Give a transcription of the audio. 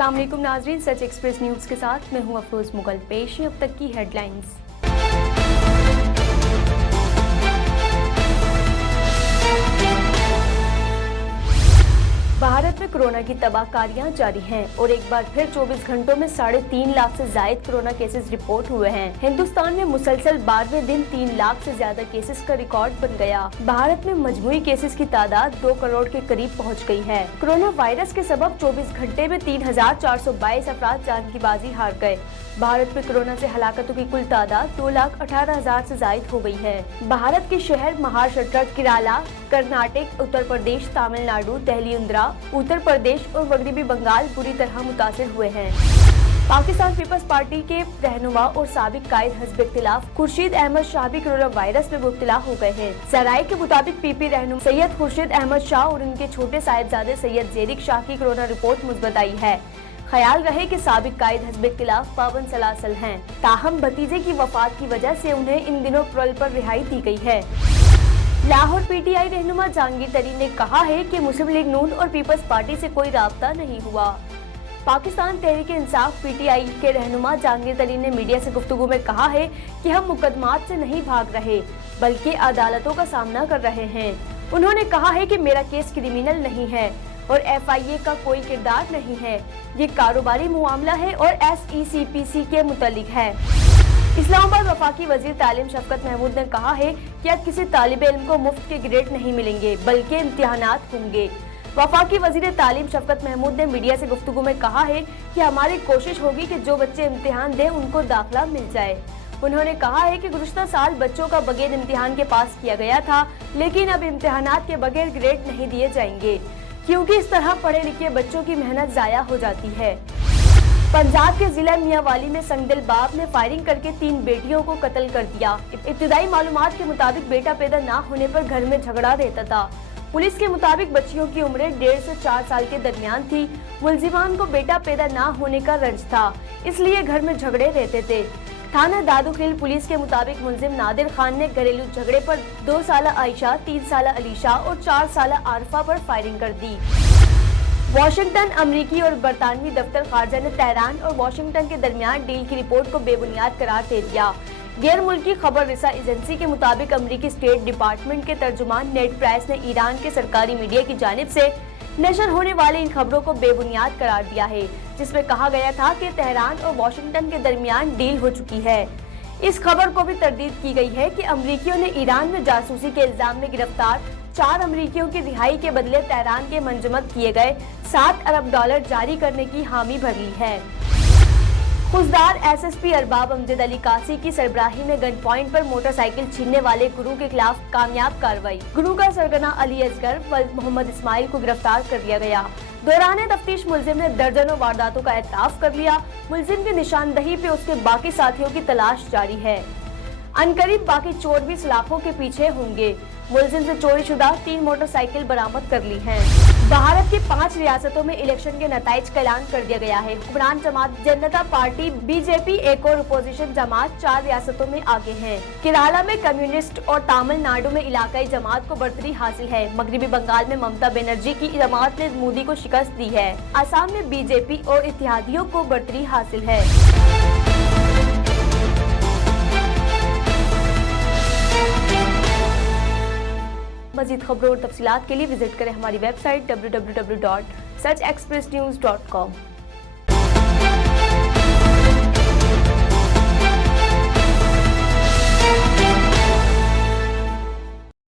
अस्सलाम वालेकुम नाज़रीन, सच एक्सप्रेस न्यूज़ के साथ मैं हूं अफरोज मुगल। पेश है अब तक की हेडलाइंस। भारत में कोरोना की तबाहकारियां जारी हैं और एक बार फिर 24 घंटों में 3.5 लाख से ज्यादा कोरोना केसेस रिपोर्ट हुए हैं। हिंदुस्तान में मुसलसल 12वें दिन 3 लाख से ज्यादा केसेस का रिकॉर्ड बन गया। भारत में मजमूई केसेस की तादाद 2 करोड़ के करीब पहुंच गई है। कोरोना वायरस के सबब 24 घंटे में 3,422 अफराद जान की बाजी हार गए। भारत में कोरोना से हलाकतों की कुल तादाद 2,18,000 से ज्यादा हो गई है। भारत के शहर महाराष्ट्र, केरला, कर्नाटक, उत्तर प्रदेश, तमिलनाडु, दिल्ली, उत्तर प्रदेश और मगरबी बंगाल बुरी तरह मुतासिर हुए हैं। पाकिस्तान पीपल्स पार्टी के रहनुमा और साबिक कायद हिज़्ब इख्तिलाफ खुर्शीद अहमद शाह भी कोरोना वायरस में मुब्तला हो गए हैं। जराये के मुताबिक पीपी रहनुमा सैयद खुर्शीद अहमद शाह और उनके छोटे साहिबजादे सैयद ज़ेरिक शाह की कोरोना रिपोर्ट मुस्बत आई है। ख्याल रहे कि साबिक कायद हिज़्ब इख्तिलाफ पाबंद सलासल हैं, ताहम भतीजे की वफात की वजह से उन्हें इन दिनों परल पर रिहाई दी गई है। लाहौर पीटीआई रहनुमा जहांगीर तरीन ने कहा है कि मुस्लिम लीग नून और पीपल्स पार्टी से कोई राब्ता नहीं हुआ। पाकिस्तान तहरीक इंसाफ पीटीआई के रहनुमा जहांगीर तरीन ने मीडिया से गुफ्तगू में कहा है कि हम मुकदमात से नहीं भाग रहे बल्कि अदालतों का सामना कर रहे हैं। उन्होंने कहा है कि मेरा केस क्रिमिनल नहीं है और FIA का कोई किरदार नहीं है, ये कारोबारी मामला है और SECPC के मुतालिक है। इस्लामाबाद वफाकी वजीर तालीम शफकत महमूद ने कहा है कि अब किसी तालिब इल्म को मुफ्त के ग्रेड नहीं मिलेंगे बल्कि इम्तिहानात होंगे। वफाकी वजीर तालीम शफकत महमूद ने मीडिया से गुफ्तगू में कहा है कि हमारी कोशिश होगी कि जो बच्चे इम्तिहान दें उनको दाखिला मिल जाए। उन्होंने कहा है कि गुज़श्ता साल बच्चों का बगैर इम्तिहान के पास किया गया था, लेकिन अब इम्तिहानात के बगैर ग्रेड नहीं दिए जाएंगे क्योंकि इस तरह पढ़े लिखे बच्चों की मेहनत ज़ाया हो जाती है। पंजाब के जिला मियांवाली में संगदिल बाप ने फायरिंग करके 3 बेटियों को कत्ल कर दिया। इब्तिदाई मालूमात के मुताबिक बेटा पैदा ना होने पर घर में झगड़ा रहता था। पुलिस के मुताबिक बच्चियों की उम्रें 1.5 से 4 साल के दरमियान थी। मुलजिमान को बेटा पैदा ना होने का रंज था, इसलिए घर में झगड़े रहते थे। थाना दादुखिल पुलिस के मुताबिक मुलजिम नादिर खान ने घरेलू झगड़े पर 2 साला आयशा, 3 साला अलीशा और 4 साला आरफा पर फायरिंग कर दी। वाशिंगटन, अमरीकी और बरतानवी दफ्तर खारजा ने तेहरान और वाशिंगटन के दरमियान डील की रिपोर्ट को बेबुनियाद करार दे दिया। गैर मुल्की खबर रिसा एजेंसी के मुताबिक अमरीकी स्टेट डिपार्टमेंट के तर्जुमान नेड प्राइस ने ईरान के सरकारी मीडिया की जानिब से नशर होने वाली इन खबरों को बेबुनियाद करार दिया है, जिसमें कहा गया था कि तेहरान और वाशिंगटन के दरमियान डील हो चुकी है। इस खबर को भी तरदीद की गई है कि अमरीकियों ने ईरान में जासूसी के इल्जाम में गिरफ्तार 4 अमरीकियों की रिहाई के बदले तेहरान के मंजमद किए गए $7 अरब जारी करने की हामी भरी है। खुजदार SSP अरबाब अमजद अली कासी की सरबराही में गन पॉइंट पर मोटरसाइकिल छीनने वाले गुरु के खिलाफ कामयाब कार्रवाई। गुरु का सरगना अली असगर वल्द मोहम्मद इस्माइल को गिरफ्तार कर लिया गया। दौरान तफ्तीश मुलजिम ने दर्जनों वारदातों का एतराफ कर लिया। मुलजिम की निशानदही पे उसके बाकी साथियों की तलाश जारी है। अनकरीब बाकी चोर भी सलाखों के पीछे होंगे। मुलजिम से चोरी शुदा 3 मोटरसाइकिल बरामद कर ली हैं। भारत की 5 रियासतों में इलेक्शन के नताइज का ऐलान कर दिया गया है। हुक्मरान जमात जनता पार्टी BJP एक और अपोजिशन जमात 4 रियासतों में आगे हैं। केरला में कम्युनिस्ट और तमिलनाडु में इलाकाई जमात को बढ़तरी हासिल है। मगरबी बंगाल में ममता बनर्जी की जमात ने मोदी को शिकस्त दी है। असम में BJP और इत्तेहादियों को बढ़तरी हासिल है। मज़ीद खबरों और तफसीलात के लिए विजिट करें हमारी वेबसाइट www.suchexpressnews.com।